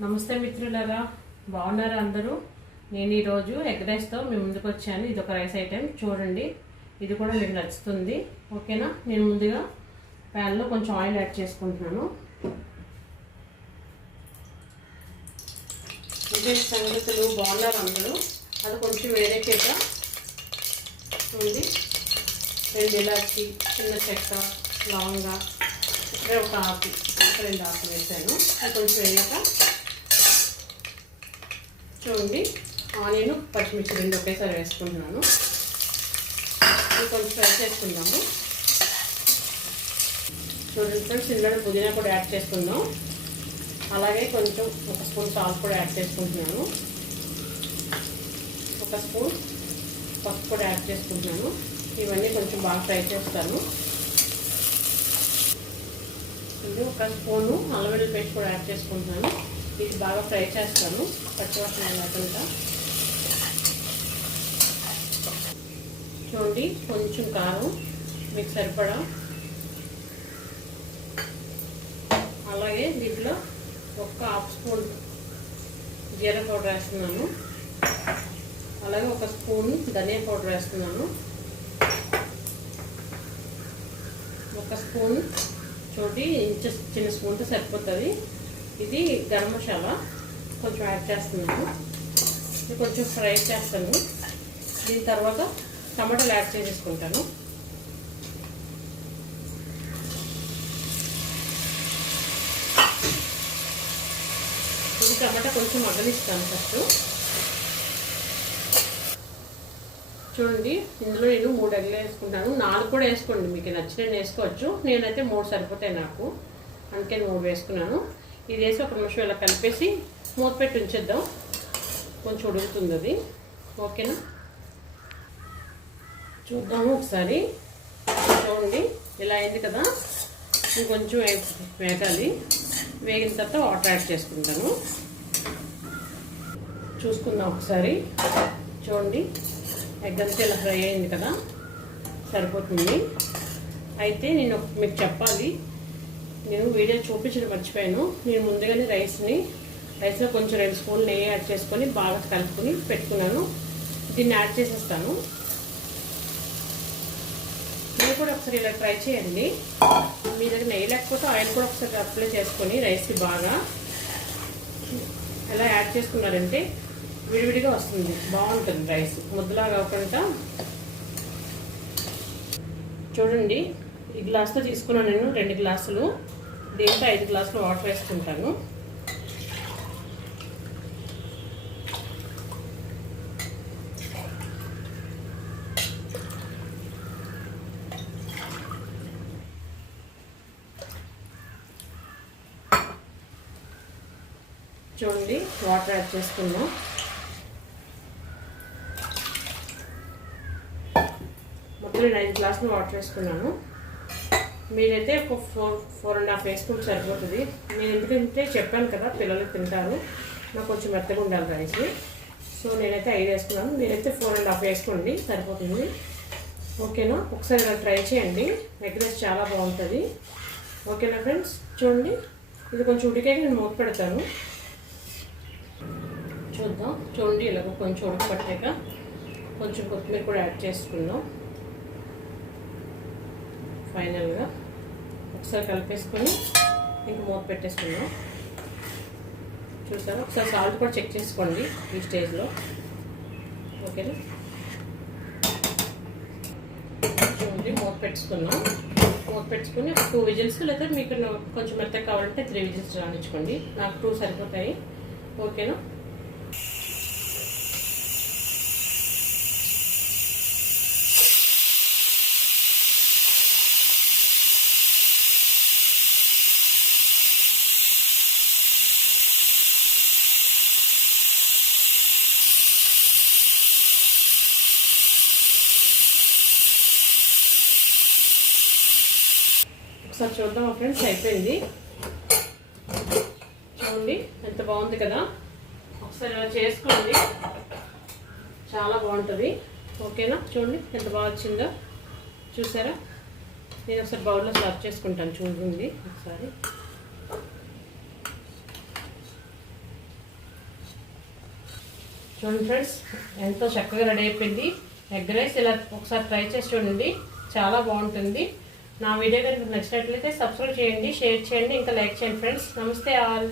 నమస్తే మిత్రులారా, బాగున్నారా అందరూ? నేను ఈరోజు ఎగ్ రైస్తో మీ ముందుకు వచ్చాను. ఇది ఒక రైస్ ఐటెం, చూడండి. ఇది కూడా మీకు నచ్చుతుంది, ఓకేనా? నేను ముందుగా ప్యాన్లో కొంచెం ఆయిల్ యాడ్ చేసుకుంటున్నాను. ఇదే సంగతులు, బాగున్నారు అందరూ. అది కొంచెం వేరేకేట ఉంది. 2 ఇలాచి, చిన్న చెక్క, లవంగా, ఇక్కడే ఒక ఆకు, 2 ఆకులు వేసాను. అది కొంచెం వేయక చూడండి, ఆనియన్, పచ్చిమిర్చి 2 ఒకేసారి వేసుకుంటున్నాను. ఇది కొంచెం ఫ్రై చేసుకుందాము. చూడండి ఫ్రెండ్స్, ఇందులో పుదీనా కూడా యాడ్ చేసుకుందాం. అలాగే కొంచెం 1 స్పూన్ సాల్ట్ కూడా యాడ్ చేసుకుంటున్నాను. 1 స్పూన్ పసుపు కూడా యాడ్ చేసుకుంటున్నాను. ఇవన్నీ కొంచెం బాగా ఫ్రై చేస్తాను. 1 స్పూను అల్లం వెల్లుల్లి పేస్ట్ కూడా యాడ్ చేసుకుంటున్నాను. ఇది బాగా ఫ్రై చేస్తాను, పచ్చివాసన లేకుండా. చూడండి, కొంచెం కారం మీకు సరిపడా. అలాగే దీంట్లో 1/2 స్పూన్ జీరా పౌడర్ వేస్తున్నాను. అలాగే 1 స్పూన్ ధనియా పౌడర్ వేస్తున్నాను. 1 స్పూన్ చూడండి, చిన్న స్పూన్తో సరిపోతుంది. ఇది గరం మసాలా కొంచెం యాడ్ చేస్తున్నాను. ఇది కొంచెం ఫ్రై చేస్తాను. దీని తర్వాత టమాటాలు యాడ్ చేసేసుకుంటాను. ఇది టమాటా కొంచెం మగ్గనిస్తాను ఫస్ట్. చూడండి, ఇందులో నేను 3 ఎగ్గులు వేసుకుంటాను. 4 కూడా వేసుకోండి, మీకు నచ్చినవి వేసుకోవచ్చు. నేనైతే 3 సరిపోతాయి నాకు, అందుకే 3 వేసుకున్నాను. ఇది వేసి 1 నిమిషం ఇలా కలిపేసి మూత పెట్టి ఉంచేద్దాం. కొంచెం ఉడుకుతుంది అది, ఓకేనా? చూద్దాము ఒకసారి. చూడండి, ఇలా అయింది కదా. ఇంకొంచెం వేగాలి. వేగిన తర్వాత వాటర్ యాడ్ చేసుకుంటాను. చూసుకుందాం ఒకసారి. చూడండి, ఎగ్ అంతా ఇలా ఫ్రై అయింది కదా, సరిపోతుంది. అయితే నేను మీకు చెప్పాలి, నేను వీడియో చూపించడం మర్చిపోయాను. నేను ముందుగానే రైస్లో కొంచెం 2 స్పూన్లు నెయ్యి యాడ్ చేసుకొని బాగా కలుపుకొని పెట్టుకున్నాను. దీన్ని యాడ్ చేసేస్తాను. మీరు కూడా ఒకసారి ఇలా ట్రై చేయండి. మీ దగ్గర నెయ్యి లేకపోతే ఆయిల్ కూడా ఒకసారి అప్లై చేసుకొని రైస్కి బాగా ఎలా యాడ్ చేసుకున్నారంటే విడివిడిగా వస్తుంది, బాగుంటుంది రైస్, ముద్దలా కాకుండా. చూడండి, ఈ గ్లాస్తో తీసుకున్నాను నేను 2 గ్లాసులు. దీంట్లో 5 గ్లాసులు వాటర్ వేసుకుంటాను. చూడండి, వాటర్ యాడ్ చేసుకుందాం. మొత్తం నేను 5 గ్లాసులు వాటర్ వేసుకున్నాను. మీరైతే ఒక 4.5 వేసుకుంటే సరిపోతుంది. నేను ఎందుకంటే చెప్పాను కదా, పిల్లలు తింటారు, నాకు కొంచెం మెత్తగా ఉండాలి రైస్. సో నేనైతే 5 వేసుకున్నాను. మీరైతే 4.5 వేసుకోండి, సరిపోతుంది, ఓకేనా? ఒకసారి ఇలా ట్రై చేయండి. ఎగ్ రైస్ చాలా బాగుంటుంది, ఓకేనా ఫ్రెండ్స్? చూడండి, ఇది కొంచెం ఉడికాక నేను మూత పెడతాను. చూద్దాం. చూడండి, ఇలా కొంచెం ఉడకపట్టాక కొంచెం కొత్తిమీర కూడా యాడ్ చేసుకుందాం. ఫైనల్గా ఒకసారి కలిపేసుకొని ఇంక మూత పెట్టేసుకుందాం. చూసారా? ఒకసారి సాల్ట్ కూడా చెక్ చేసుకోండి ఈ స్టేజ్లో, ఓకేనా? చూడండి, మూత పెట్టుకున్నాం. మూత పెట్టుకుని 2 విజిల్స్, లేదా మీకు కొంచెం మెత్తగా కావాలంటే 3 విజిల్స్ రానిచ్చుకోండి. నాకు 2 సరిపోతాయి, ఓకేనా? ఒకసారి చూద్దాం ఫ్రెండ్స్, అయిపోయింది. చూడండి, ఎంత బాగుంది కదా. ఒకసారి ఇలా చేసుకోండి, చాలా బాగుంటుంది, ఓకేనా? చూడండి ఎంత బాగా వచ్చిందో, చూసారా? నేను ఒకసారి బౌల్లో సర్వ్ చేసుకుంటాను, చూడండి ఒకసారి. చూడండి ఫ్రెండ్స్, ఎంతో చక్కగా రెడీ అయిపోయింది ఎగ్ రైస్. ఇలా ఒకసారి ట్రై చేసి చూడండి, చాలా బాగుంటుంది. నా వీడియో కనుక నచ్చినట్లయితే సబ్స్క్రైబ్ చేయండి, షేర్ చేయండి, ఇంకా లైక్ చేయండి ఫ్రెండ్స్. నమస్తే ఆల్.